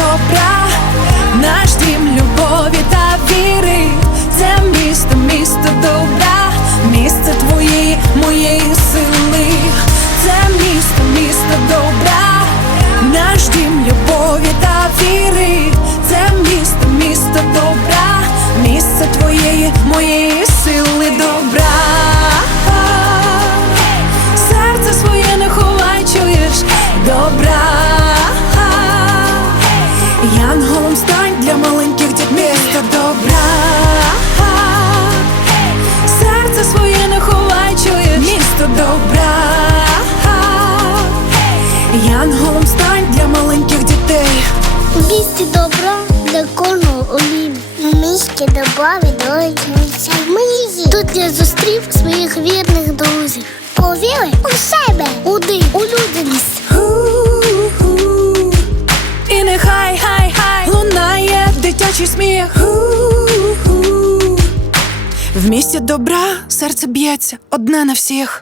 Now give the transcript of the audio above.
добра, наш дім любові та віри. Це місто, місто добра, місце твоєї, моєї сили. Це місто, місто добра, наш дім любові та віри. Це місто, місто добра, місце твоєї, моєї сили Янголом стань для маленьких дітей місто добра. Серце своє не ховай, чуєш місто добра. Янголом стань для маленьких дітей. Місті добра для кожного олім. У місті добра відроджується мрії. Тут я зустрів своїх вірних друзів. Повіри у дитячий сміх. Ху-ху. В місті добра серце б'ється одне на всіх.